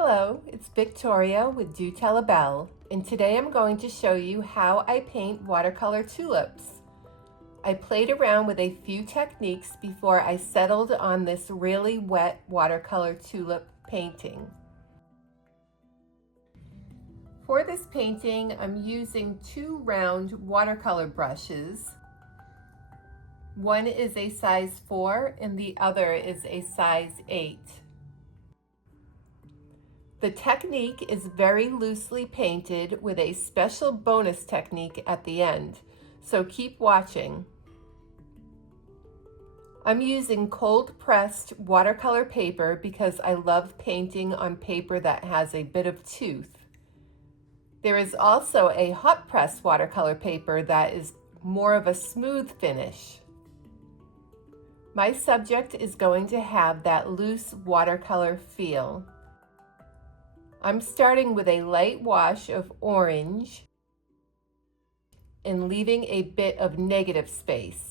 Hello, it's Victoria with Do Tell a Bell, and today I'm going to show you how I paint watercolor tulips. I played around with a few techniques before I settled on this really wet watercolor tulip painting. For this painting, I'm using two round watercolor brushes. One is a size 4 and the other is a size 8. The technique is very loosely painted with a special bonus technique at the end, so keep watching. I'm using cold pressed watercolor paper because I love painting on paper that has a bit of tooth. There is also a hot press watercolor paper that is more of a smooth finish. My subject is going to have that loose watercolor feel. I'm starting with a light wash of orange and leaving a bit of negative space.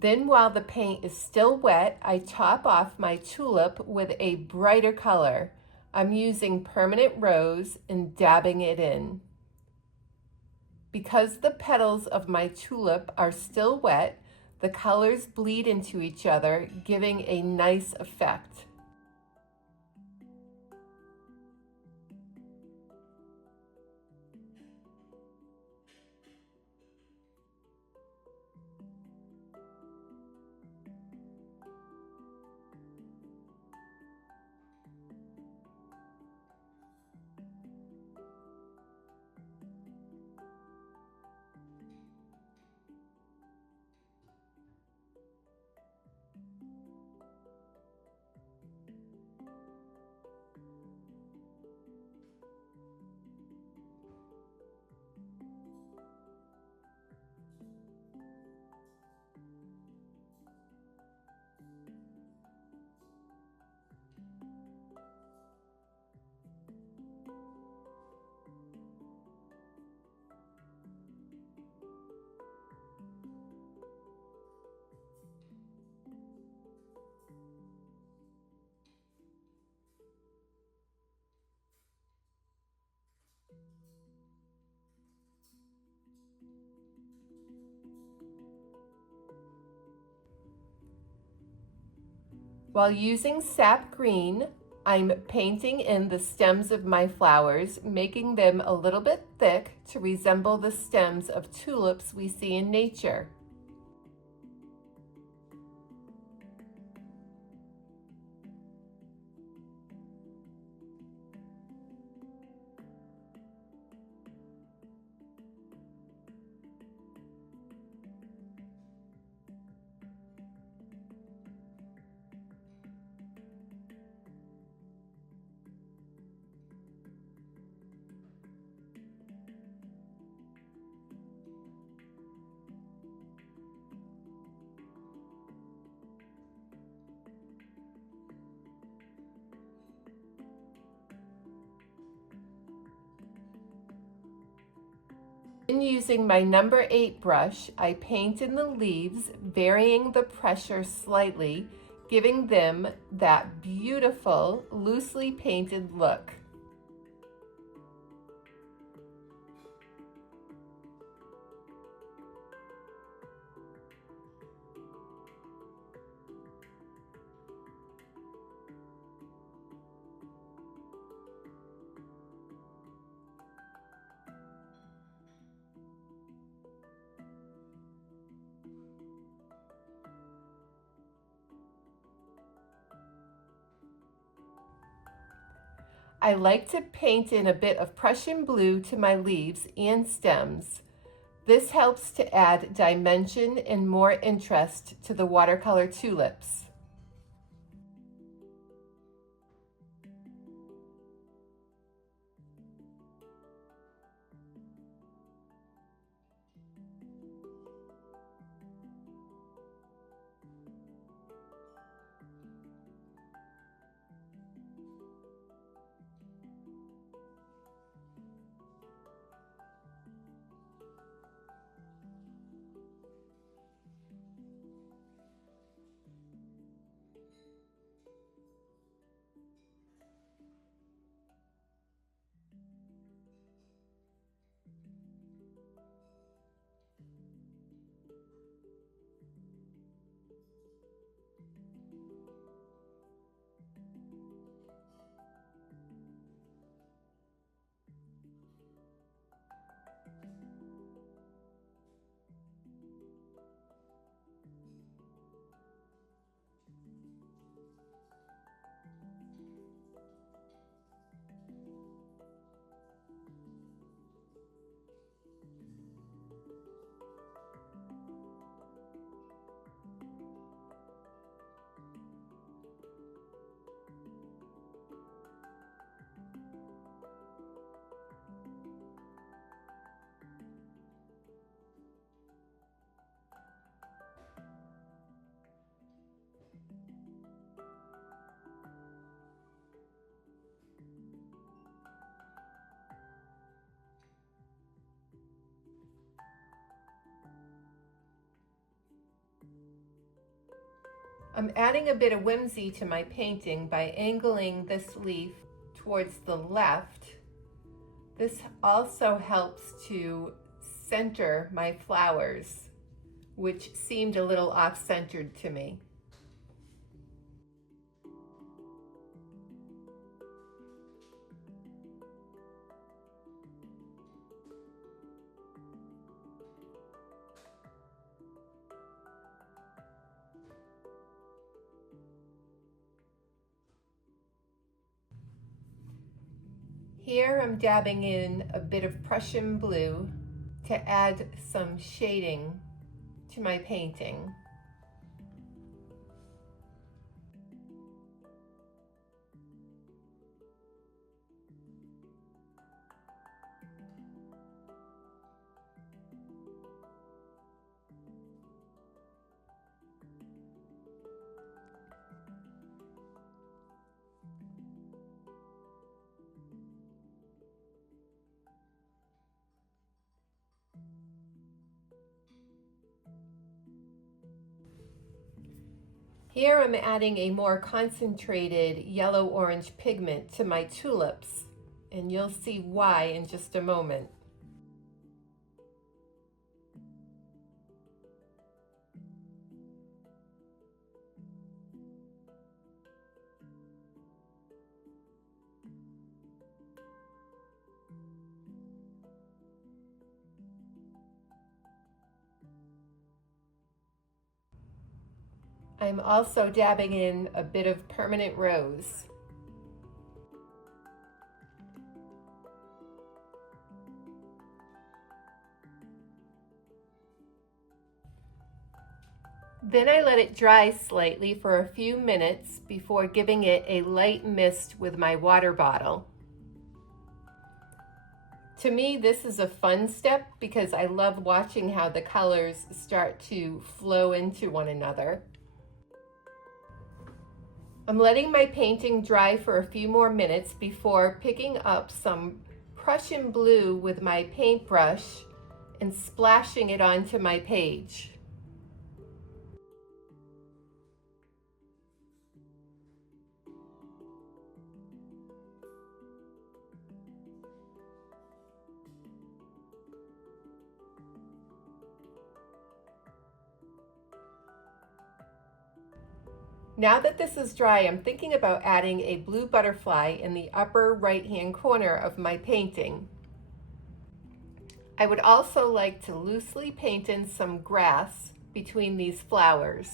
Then while the paint is still wet, I top off my tulip with a brighter color. I'm using permanent rose and dabbing it in. Because the petals of my tulip are still wet, the colors bleed into each other, giving a nice effect. While using sap green, I'm painting in the stems of my flowers, making them a little bit thick to resemble the stems of tulips we see in nature. In using my number 8 brush, I paint in the leaves, varying the pressure slightly, giving them that beautiful, loosely painted look. I like to paint in a bit of Prussian blue to my leaves and stems. This helps to add dimension and more interest to the watercolor tulips. I'm adding a bit of whimsy to my painting by angling this leaf towards the left. This also helps to center my flowers, which seemed a little off-centered to me. Here I'm dabbing in a bit of Prussian blue to add some shading to my painting. Here I'm adding a more concentrated yellow-orange pigment to my tulips, and you'll see why in just a moment. I'm also dabbing in a bit of permanent rose. Then I let it dry slightly for a few minutes before giving it a light mist with my water bottle. To me, this is a fun step because I love watching how the colors start to flow into one another. I'm letting my painting dry for a few more minutes before picking up some Prussian blue with my paintbrush and splashing it onto my page. Now that this is dry, I'm thinking about adding a blue butterfly in the upper right-hand corner of my painting. I would also like to loosely paint in some grass between these flowers.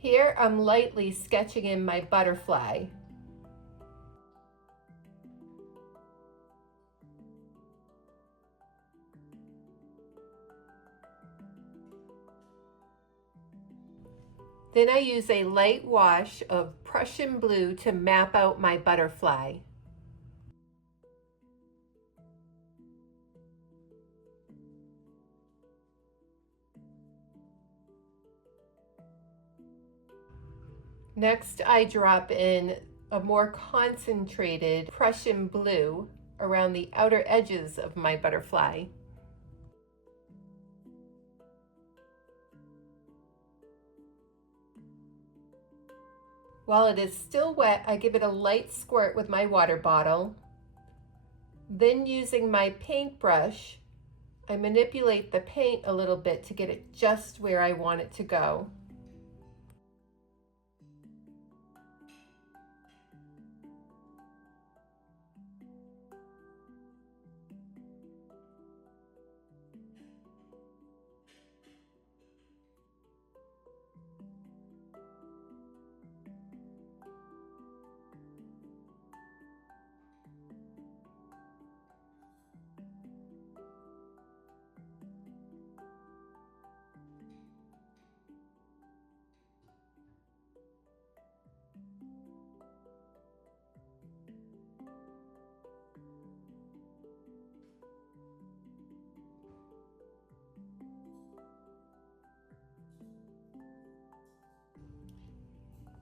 Here I'm lightly sketching in my butterfly. Then I use a light wash of Prussian blue to map out my butterfly. Next, I drop in a more concentrated Prussian blue around the outer edges of my butterfly. While it is still wet, I give it a light squirt with my water bottle. Then using my paintbrush, I manipulate the paint a little bit to get it just where I want it to go.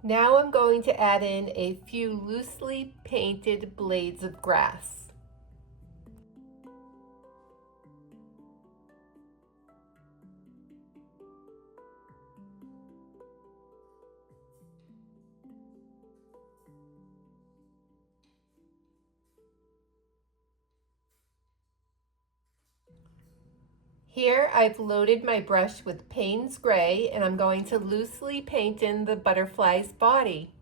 Now I'm going to add in a few loosely painted blades of grass. Here I've loaded my brush with Payne's Gray and I'm going to loosely paint in the butterfly's body.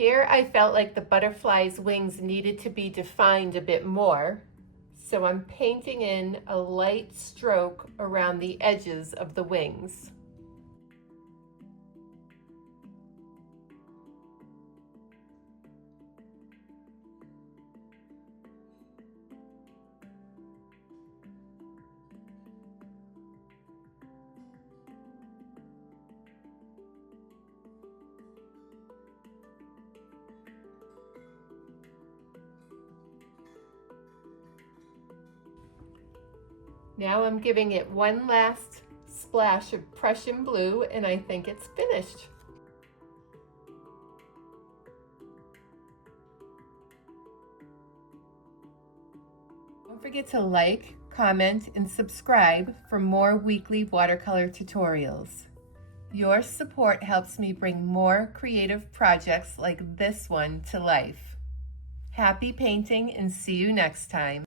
Here I felt like the butterfly's wings needed to be defined a bit more, so I'm painting in a light stroke around the edges of the wings. Now I'm giving it one last splash of Prussian blue and I think it's finished. Don't forget to like, comment, and subscribe for more weekly watercolor tutorials. Your support helps me bring more creative projects like this one to life. Happy painting and see you next time.